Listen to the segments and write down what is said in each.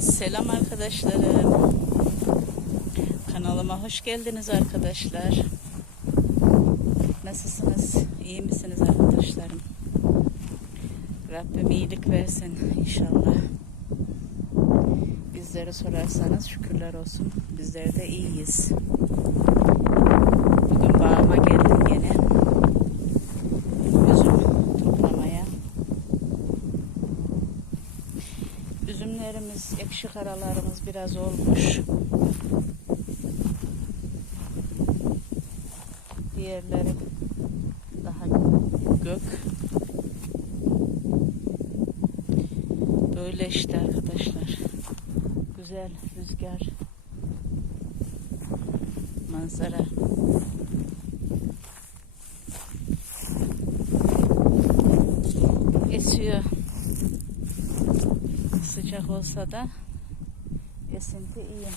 Selam arkadaşlarım. Kanalıma hoş geldiniz arkadaşlar. Nasılsınız? İyi misiniz arkadaşlarım? Rabbim iyilik versin inşallah. Bizlere sorarsanız şükürler olsun. Bizler de iyiyiz. Üzümlerimiz, ekşi karalarımız biraz olmuş. Diğerleri daha gök. Böyle işte arkadaşlar. Güzel rüzgar. Manzara. Sıcak olsa da esinti iyi.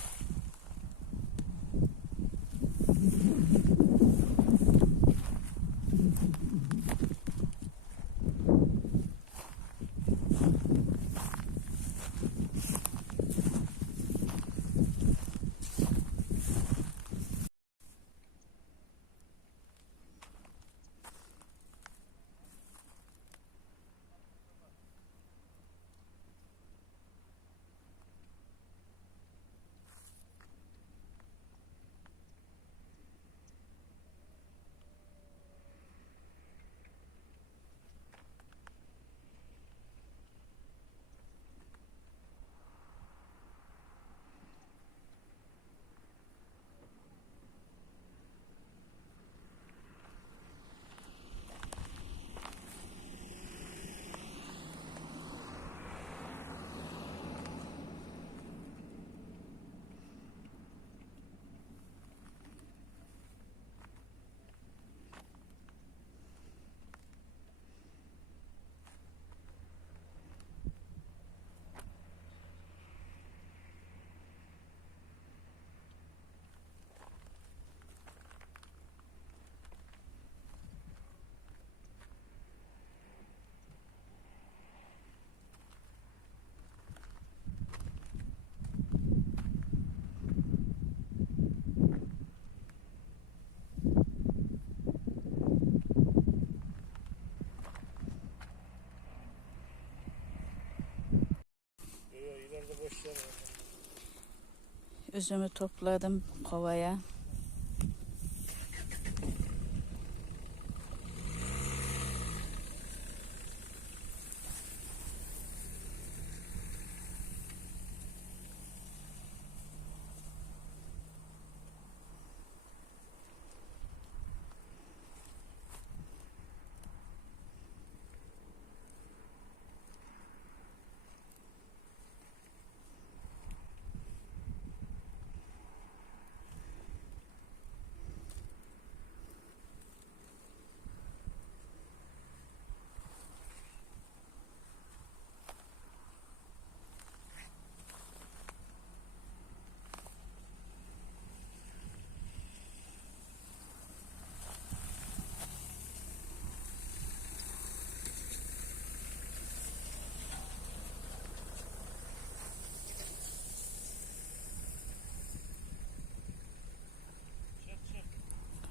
Üzümü topladım kovaya.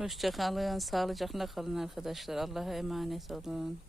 Hoşça kalın, sağlıcakla kalın arkadaşlar. Allah'a emanet olun.